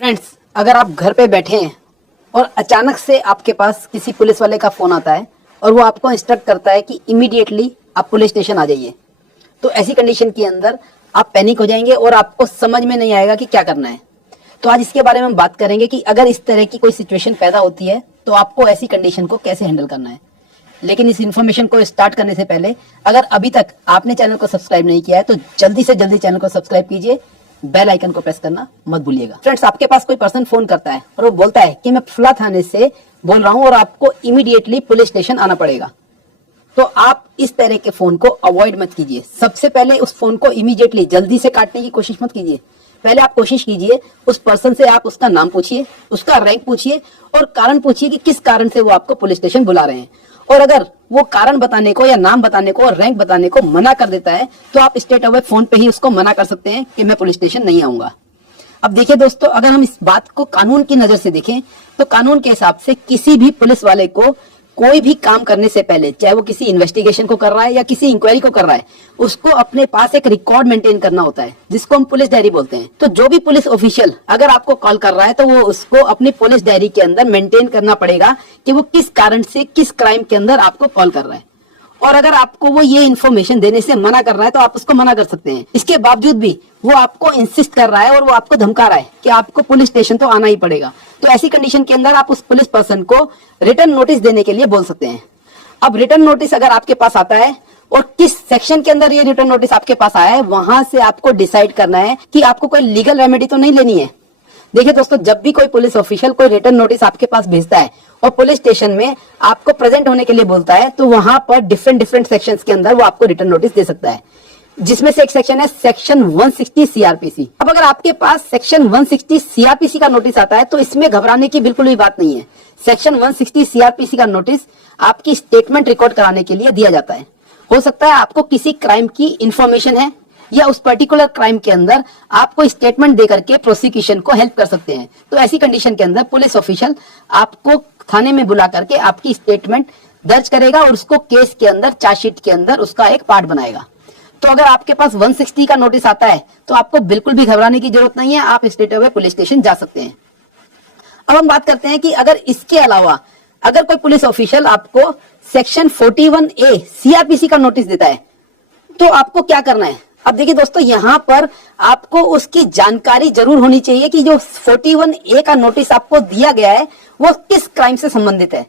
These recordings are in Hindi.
फ्रेंड्स, अगर आप घर पे बैठे हैं और अचानक से आपके पास किसी पुलिस वाले का फोन आता है और वो आपको इंस्ट्रक्ट करता है कि इमीडिएटली आप पुलिस स्टेशन आ जाइए, तो ऐसी कंडीशन के अंदर आप पैनिक हो जाएंगे और आपको समझ में नहीं आएगा कि क्या करना है। तो आज इसके बारे में हम बात करेंगे कि अगर इस तरह की कोई सिचुएशन पैदा होती है तो आपको ऐसी कंडीशन को कैसे हैंडल करना है। लेकिन इस इन्फॉर्मेशन को स्टार्ट करने से पहले अगर अभी तक आपने चैनल को सब्सक्राइब नहीं किया है तो जल्दी से जल्दी चैनल को सब्सक्राइब कीजिए, बेल आइकन को प्रेस करना मत भूलिएगा। फ्रेंड्स, आपके पास कोई पर्सन फोन करता है और वो बोलता है कि मैं फला थाने से बोल रहा हूं और आपको इमीडिएटली पुलिस स्टेशन आना पड़ेगा, तो आप इस तरह के फोन को अवॉइड मत कीजिए। सबसे पहले उस फोन को इमीडिएटली जल्दी से काटने की कोशिश मत कीजिए। पहले आप कोशिश कीजिए उस पर्सन से आप उसका नाम पूछिए, उसका रैंक पूछिए और कारण पूछिए कि किस कारण से वो आपको पुलिस स्टेशन बुला रहे हैं। और अगर वो कारण बताने को या नाम बताने को और रैंक बताने को मना कर देता है तो आप स्ट्रेट अवे फोन पे ही उसको मना कर सकते हैं कि मैं पुलिस स्टेशन नहीं आऊंगा। अब देखिए दोस्तों, अगर हम इस बात को कानून की नजर से देखें तो कानून के हिसाब से किसी भी पुलिस वाले को कोई भी काम करने से पहले, चाहे वो किसी इन्वेस्टिगेशन को कर रहा है या किसी इंक्वायरी को कर रहा है, उसको अपने पास एक रिकॉर्ड मेंटेन करना होता है जिसको हम पुलिस डायरी बोलते हैं। तो जो भी पुलिस ऑफिशियल अगर आपको कॉल कर रहा है तो वो उसको अपनी पुलिस डायरी के अंदर मेंटेन करना पड़ेगा कि वो किस कारण से किस क्राइम के अंदर आपको कॉल कर रहा है। और अगर आपको वो ये इन्फॉर्मेशन देने से मना कर रहा है तो आप उसको मना कर सकते हैं। इसके बावजूद भी वो आपको इंसिस्ट कर रहा है और वो आपको धमका रहा है कि आपको पुलिस स्टेशन तो आना ही पड़ेगा, तो ऐसी कंडीशन के अंदर आप उस पुलिस पर्सन को रिटर्न नोटिस देने के लिए बोल सकते हैं। अब रिटर्न नोटिस अगर आपके पास आता है और किस सेक्शन के अंदर ये रिटर्न नोटिस आपके पास आया है, वहां से आपको डिसाइड करना है कि आपको कोई लीगल रेमेडी तो नहीं लेनी है। देखिए दोस्तों, जब भी कोई पुलिस ऑफिशियल कोई रिटर्न नोटिस आपके पास भेजता है और पुलिस स्टेशन में आपको प्रेजेंट होने के लिए बोलता है तो वहां पर डिफरेंट सेक्शंस के अंदर वो आपको रिटर्न नोटिस दे सकता है, जिसमें से एक सेक्शन है सेक्शन 160 सीआरपीसी। अब अगर आपके पास सेक्शन 160 सीआरपीसी का नोटिस आता है तो इसमें घबराने की बिल्कुल भी बात नहीं है। सेक्शन 160 सीआरपीसी का नोटिस आपकी स्टेटमेंट रिकॉर्ड कराने के लिए दिया जाता है। हो सकता है आपको किसी क्राइम की इंफॉर्मेशन है या उस पर्टिकुलर क्राइम के अंदर आपको स्टेटमेंट दे करके प्रोसिक्यूशन को हेल्प कर सकते हैं। तो ऐसी कंडीशन के अंदर पुलिस ऑफिशियल आपको थाने में बुला करके आपकी स्टेटमेंट दर्ज करेगा और उसको केस के अंदर, चार्जशीट के अंदर उसका एक पार्ट बनाएगा। तो अगर आपके पास 160 का नोटिस आता है तो आपको बिल्कुल भी घबराने की जरूरत नहीं है, आप स्ट्रेट अवे पुलिस स्टेशन जा सकते हैं। अब हम बात करते हैं कि अगर इसके अलावा अगर कोई पुलिस ऑफिशियल आपको सेक्शन 41A सीआरपीसी का नोटिस देता है तो आपको क्या करना है। अब देखिए दोस्तों, यहाँ पर आपको उसकी जानकारी जरूर होनी चाहिए कि जो 41A का नोटिस आपको दिया गया है वो किस क्राइम से संबंधित है।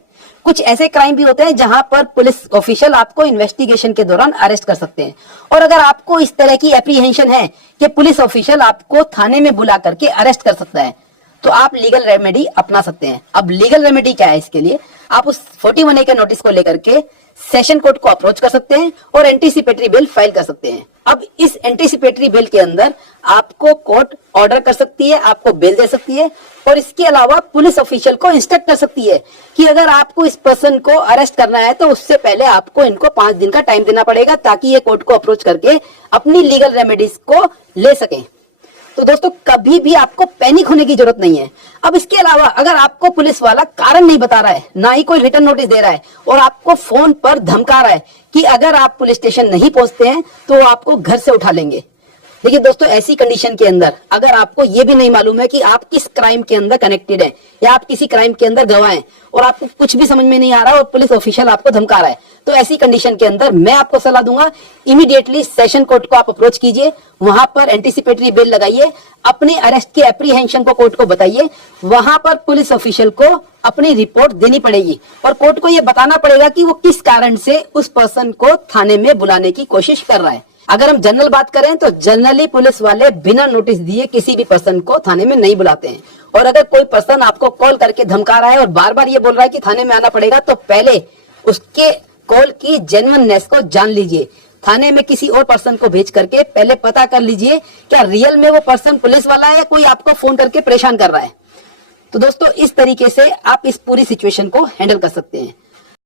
कुछ ऐसे क्राइम भी होते हैं जहां पर पुलिस ऑफिशियल आपको इन्वेस्टिगेशन के दौरान अरेस्ट कर सकते हैं। और अगर आपको इस तरह की एप्रीहेंशन है कि पुलिस ऑफिशियल आपको थाने में बुला करके अरेस्ट कर सकता है तो आप लीगल रेमेडी अपना सकते हैं। अब लीगल रेमेडी क्या है, इसके लिए आप उस 41A के नोटिस को लेकर के सेशन कोर्ट को अप्रोच कर सकते हैं और एंटीसिपेटरी बेल फाइल कर सकते हैं। अब इस एंटीसिपेटरी बेल के अंदर आपको कोर्ट ऑर्डर कर सकती है, आपको बेल दे सकती है और इसके अलावा पुलिस ऑफिशियल को इंस्ट्रक्ट कर सकती है कि अगर आपको इस पर्सन को अरेस्ट करना है तो उससे पहले आपको इनको 5 दिन का टाइम देना पड़ेगा ताकि ये कोर्ट को अप्रोच करके अपनी लीगल रेमेडीज को ले सकें। तो दोस्तों, कभी भी आपको पैनिक होने की जरूरत नहीं है। अब इसके अलावा अगर आपको पुलिस वाला कारण नहीं बता रहा है, ना ही कोई रिटर्न नोटिस दे रहा है और आपको फोन पर धमका रहा है कि अगर आप पुलिस स्टेशन नहीं पहुंचते हैं तो वो आपको घर से उठा लेंगे। देखिए दोस्तों, ऐसी कंडीशन के अंदर अगर आपको ये भी नहीं मालूम है कि आप किस क्राइम के अंदर कनेक्टेड है या आप किसी क्राइम के अंदर गवाह हैं और आपको कुछ भी समझ में नहीं आ रहा और पुलिस ऑफिशियल आपको धमका रहा है, तो ऐसी कंडीशन के अंदर मैं आपको सलाह दूंगा इमीडिएटली सेशन कोर्ट को आप अप्रोच कीजिए, वहां पर एंटीसिपेटरी बेल लगाइए, अपने अरेस्ट के एप्रीहेंशन को कोर्ट को बताइए। वहां पर पुलिस ऑफिशियल को अपनी रिपोर्ट देनी पड़ेगी और कोर्ट को यह बताना पड़ेगा कि वो किस कारण से उस पर्सन को थाने में बुलाने की कोशिश कर रहा है। अगर हम जनरल बात करें तो जनरली पुलिस वाले बिना नोटिस दिए किसी भी पर्सन को थाने में नहीं बुलाते हैं। और अगर कोई पर्सन आपको कॉल करके धमका रहा है और बार बार ये बोल रहा है कि थाने में आना पड़ेगा तो पहले उसके कॉल की जेन्युइननेस को जान लीजिए। थाने में किसी और पर्सन को भेज करके पहले पता कर लीजिए क्या रियल में वो पर्सन पुलिस वाला है या कोई आपको फोन करके परेशान कर रहा है। तो दोस्तों, इस तरीके से आप इस पूरी सिचुएशन को हैंडल कर सकते हैं।